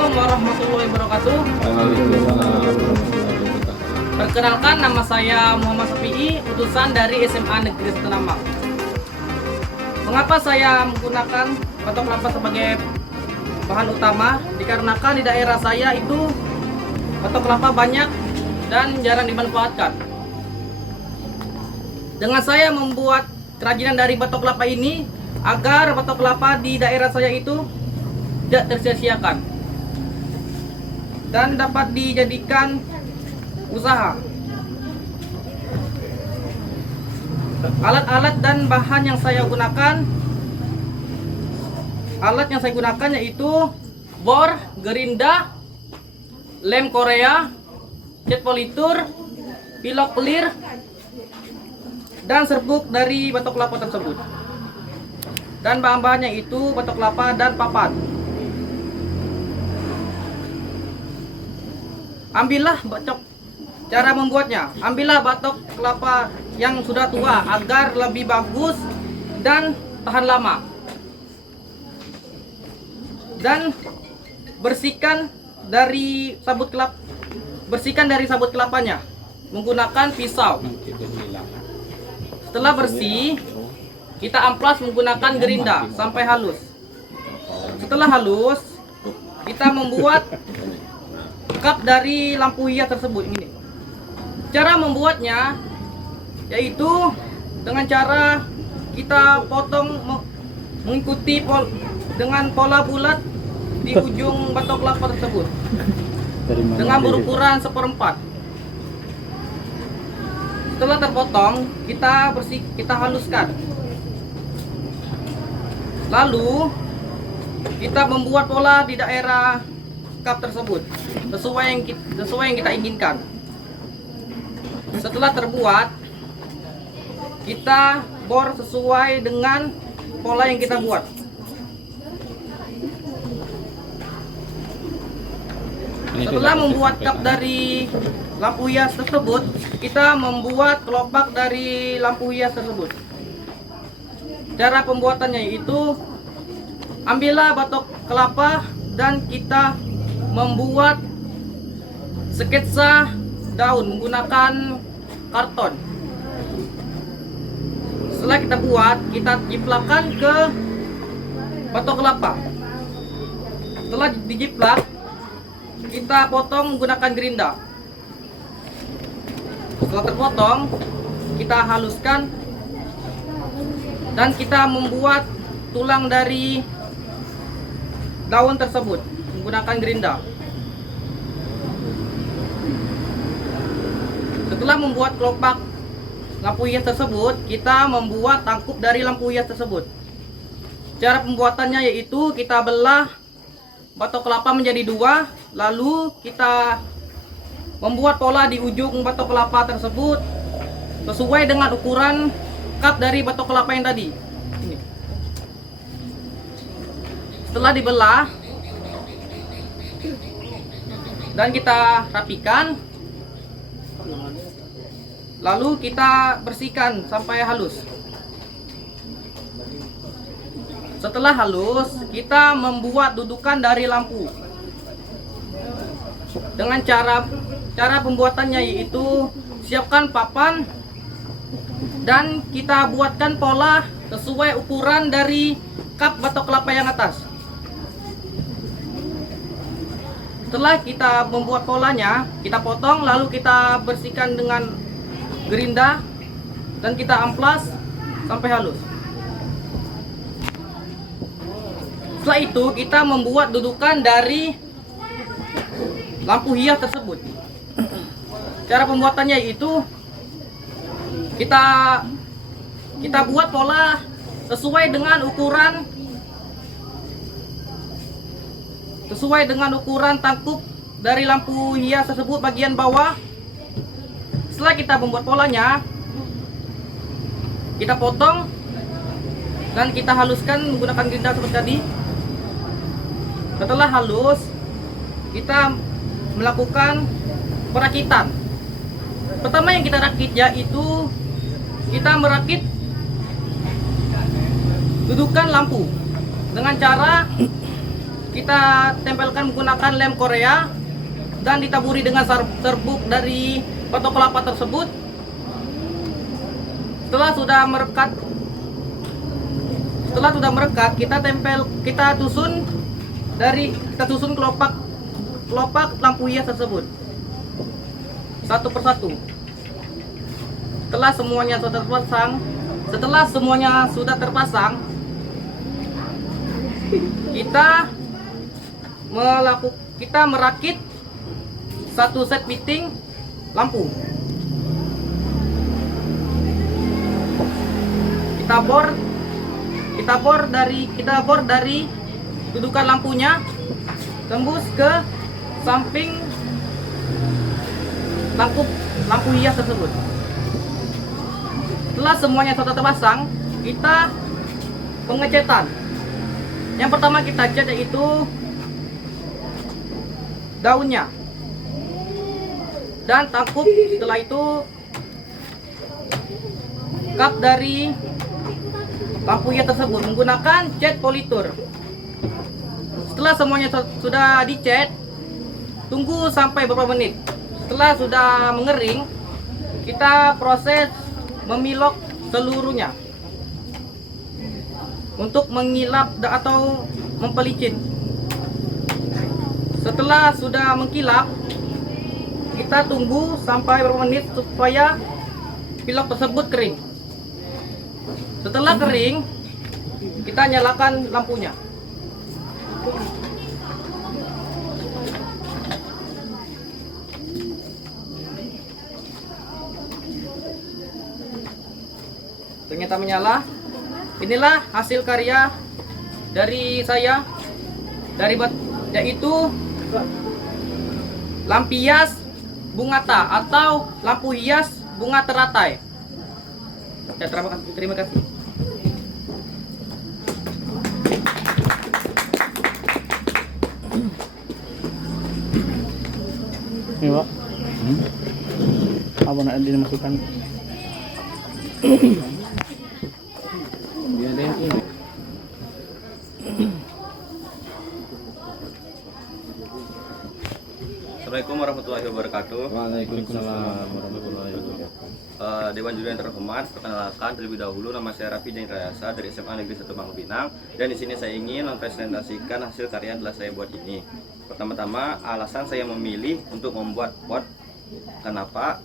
Assalamualaikum warahmatullahi wabarakatuh. Perkenalkan, nama saya Muhammad Safi'i, utusan dari SMA Negeri Setenamang. Mengapa saya menggunakan batok kelapa sebagai bahan utama? Dikarenakan di daerah saya itu batok kelapa banyak dan jarang dimanfaatkan. Dengan saya membuat kerajinan dari batok kelapa ini, agar batok kelapa di daerah saya itu tidak tersia-siakan dan dapat dijadikan usaha. Alat-alat dan bahan yang saya gunakan, yaitu bor, gerinda, lem Korea, cat politur, pilok clear, dan serbuk dari batok kelapa tersebut. Dan bahan-bahannya itu batok kelapa dan papan. Cara membuatnya, ambillah batok kelapa yang sudah tua agar lebih bagus dan tahan lama. Dan bersihkan dari sabut kelapanya menggunakan pisau. Setelah bersih, kita amplas menggunakan gerinda sampai halus. Setelah halus, kita membuat kap dari lampu hias tersebut. Ini cara membuatnya, yaitu dengan cara kita potong mengikuti dengan pola bulat di ujung batok kelapa tersebut dengan berukuran 1/4. Setelah terpotong, kita haluskan. Lalu kita membuat pola di daerah kap tersebut sesuai yang kita inginkan. Setelah terbuat, kita bor sesuai dengan pola yang kita buat. Setelah membuat kap dari lampu hias tersebut, kita membuat kelopak dari lampu hias tersebut. Cara pembuatannya yaitu, ambillah batok kelapa dan kita membuat sketsa daun menggunakan karton. Setelah kita buat, kita jiplakkan ke batok kelapa. Setelah dijiplak, kita potong menggunakan gerinda. Setelah terpotong, kita haluskan dan kita membuat tulang dari daun tersebut menggunakan gerinda. Setelah membuat kelopak lampu hias tersebut, kita membuat tangkup dari lampu hias tersebut. Cara pembuatannya yaitu kita belah batok kelapa menjadi 2, lalu kita membuat pola di ujung batok kelapa tersebut sesuai dengan ukuran kap dari batok kelapa yang tadi. Ini. Setelah dibelah dan kita rapikan, lalu kita bersihkan sampai halus. Setelah halus, kita membuat dudukan dari lampu. Dengan cara pembuatannya yaitu, siapkan papan dan kita buatkan pola sesuai ukuran dari kap batok kelapa yang atas. Setelah kita membuat polanya, kita potong, lalu kita bersihkan dengan gerinda dan kita amplas sampai halus. Setelah itu, kita membuat dudukan dari lampu hias tersebut. Cara pembuatannya itu, kita buat pola sesuai dengan ukuran tangkup dari lampu hias tersebut bagian bawah. Setelah kita membuat polanya, kita potong dan kita haluskan menggunakan gerinda seperti tadi. Setelah halus, kita melakukan perakitan. Pertama yang kita rakit yaitu kita merakit dudukan lampu dengan cara kita tempelkan menggunakan lem Korea dan ditaburi dengan serbuk dari batok kelapa tersebut. Setelah sudah merekat, kita susun kelopak lampu hias tersebut satu persatu. Setelah semuanya sudah terpasang, kita merakit satu set fitting lampu. Kita bor dari dudukan lampunya tembus ke samping lampu hias tersebut. Setelah semuanya sudah terpasang, kita pengecetan. Yang pertama kita cat yaitu daunnya dan tangkup. Setelah itu kap dari lampu hias tersebut menggunakan cat politur. Setelah semuanya sudah dicat, tunggu sampai beberapa menit. Setelah sudah mengering, kita proses memilok seluruhnya untuk mengilap atau mempelicin. Setelah sudah mengkilap, kita tunggu sampai beberapa menit supaya pilok tersebut kering. Setelah kering, kita nyalakan lampunya. Ternyata menyala. Inilah hasil karya dari saya, yaitu lampu hias bungata atau lampu hias bunga teratai. Ya, terima kasih. Ini Pak, apa nak dimasukkan? Assalamualaikum warahmatullahi wabarakatuh. Waalaikumsalam warahmatullahi wabarakatuh. Dewan Juri yang terhormat, perkenalkan terlebih dahulu nama saya Raffi Jain Rayasa dari SMA Negeri 1 Pangkal Pinang, dan di sini saya ingin mempresentasikan hasil karya yang telah saya buat ini. Pertama-tama, alasan saya memilih untuk membuat pot. Kenapa?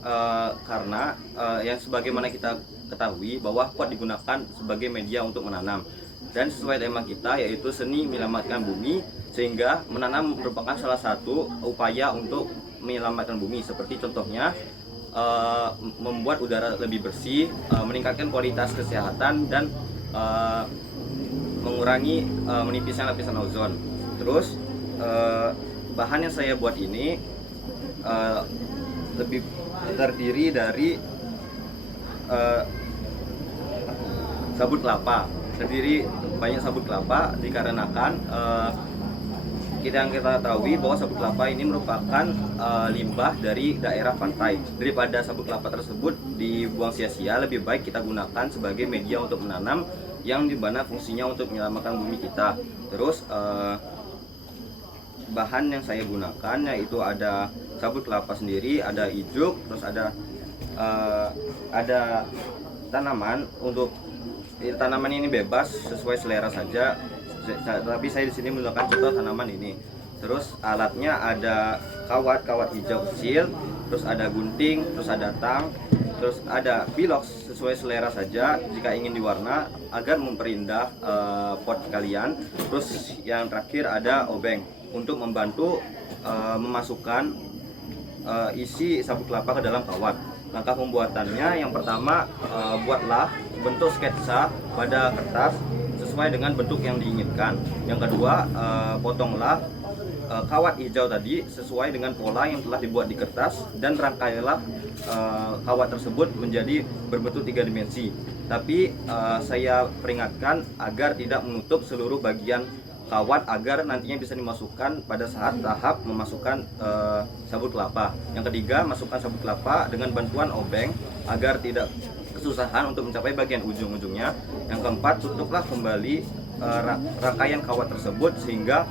Karena yang sebagaimana kita ketahui bahwa pot digunakan sebagai media untuk menanam, dan sesuai tema kita yaitu seni menyelamatkan bumi, sehingga menanam merupakan salah satu upaya untuk menyelamatkan bumi. Seperti contohnya membuat udara lebih bersih, meningkatkan kualitas kesehatan, dan mengurangi menipisnya lapisan ozon. Terus bahan yang saya buat ini lebih terdiri dari sabut kelapa. Banyak sabut kelapa dikarenakan kita ketahui bahwa sabut kelapa ini merupakan limbah dari daerah pantai. Daripada sabut kelapa tersebut dibuang sia-sia, lebih baik kita gunakan sebagai media untuk menanam, yang dimana fungsinya untuk menyelamatkan bumi kita. Terus bahan yang saya gunakan yaitu ada sabut kelapa sendiri, ada ijuk, terus ada tanaman. Untuk tanaman ini bebas sesuai selera saja, tapi saya di sini menggunakan contoh tanaman ini. Terus alatnya ada kawat hijau kecil, terus ada gunting, terus ada tang, terus ada pilok sesuai selera saja jika ingin diwarna agar memperindah pot kalian. Terus yang terakhir ada obeng untuk membantu memasukkan isi sabut kelapa ke dalam kawat. Langkah pembuatannya, yang pertama buatlah bentuk sketsa pada kertas sesuai dengan bentuk yang diinginkan. Yang kedua, potonglah kawat hijau tadi sesuai dengan pola yang telah dibuat di kertas, dan rangkailah kawat tersebut menjadi berbentuk 3 dimensi. Tapi saya peringatkan agar tidak menutup seluruh bagian kawat agar nantinya bisa dimasukkan pada saat tahap memasukkan sabut kelapa. Yang ketiga, masukkan sabut kelapa dengan bantuan obeng agar tidak kesusahan untuk mencapai bagian ujung-ujungnya. Yang keempat, tutuplah kembali rangkaian kawat tersebut sehingga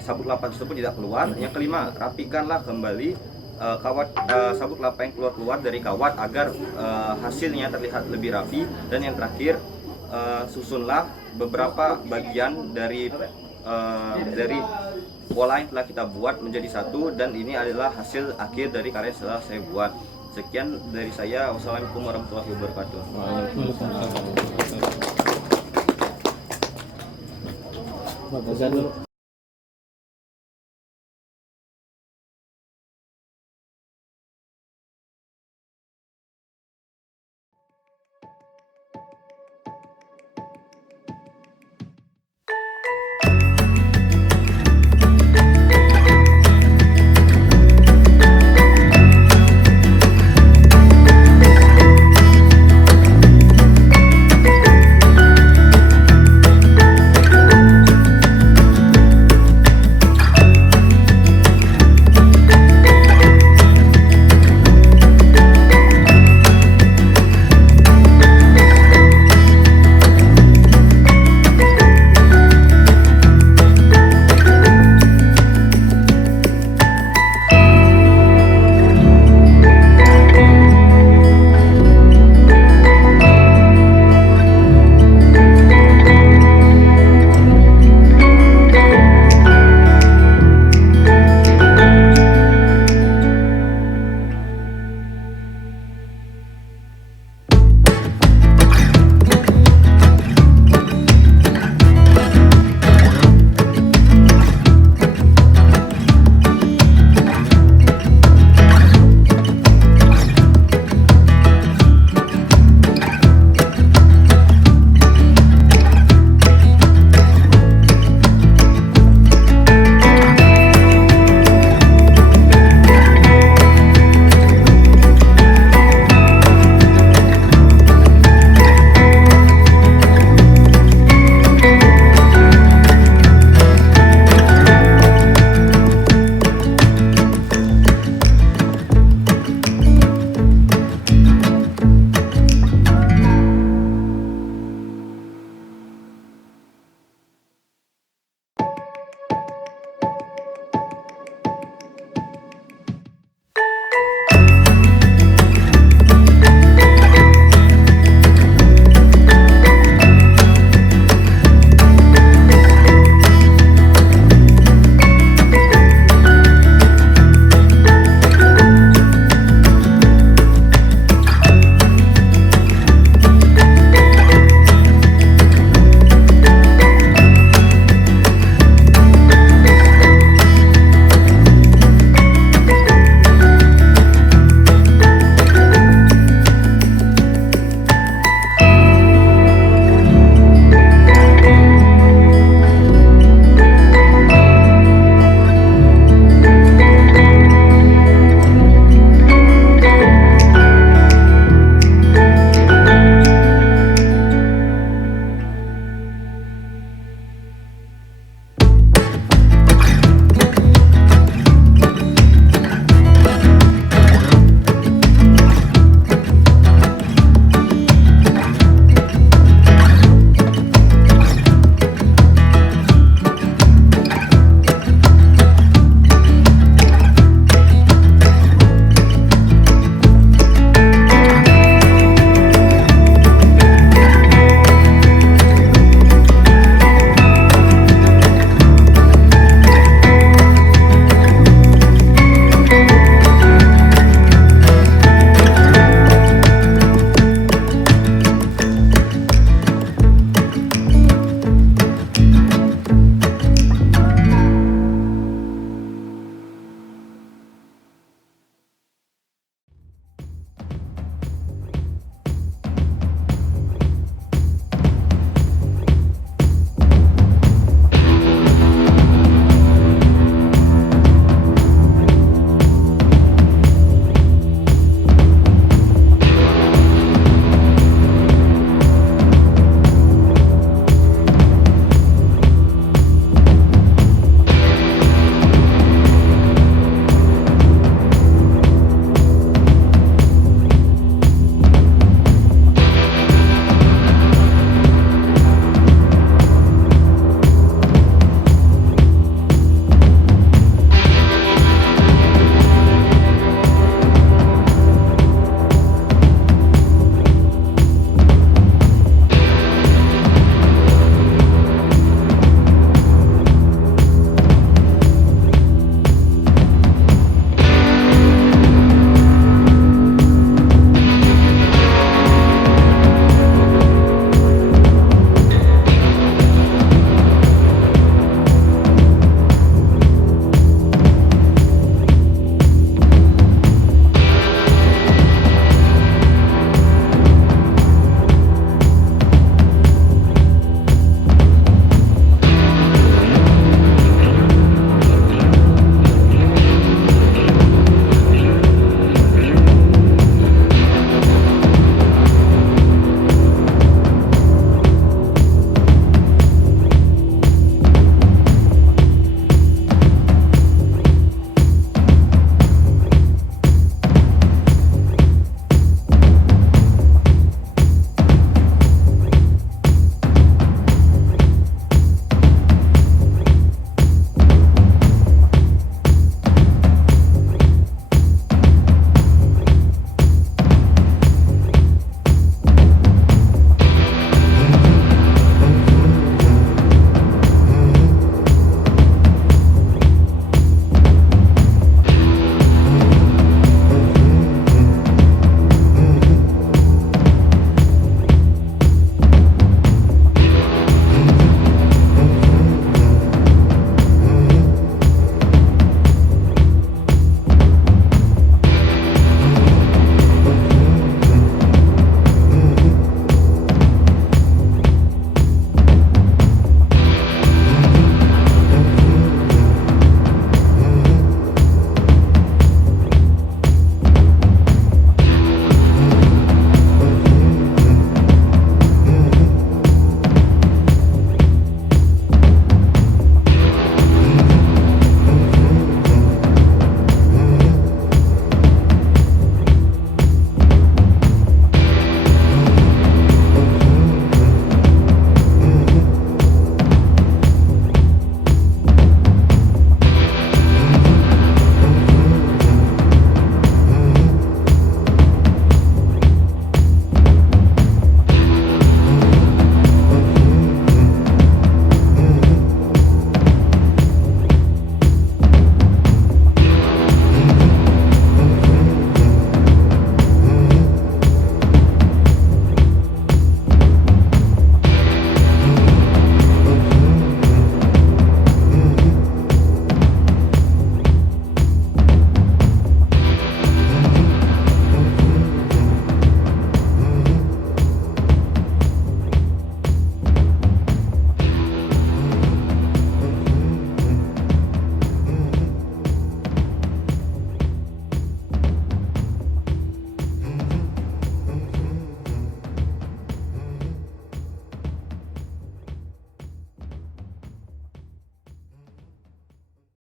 sabuk kelapa tersebut tidak keluar. Yang kelima, rapikanlah kembali kawat sabuk kelapa yang keluar dari kawat agar hasilnya terlihat lebih rapi. Dan yang terakhir, susunlah beberapa bagian dari pola yang telah kita buat menjadi satu, dan ini adalah hasil akhir dari karya yang telah saya buat. Sekian dari saya. Wassalamualaikum warahmatullahi wabarakatuh. Waalaikumsalam.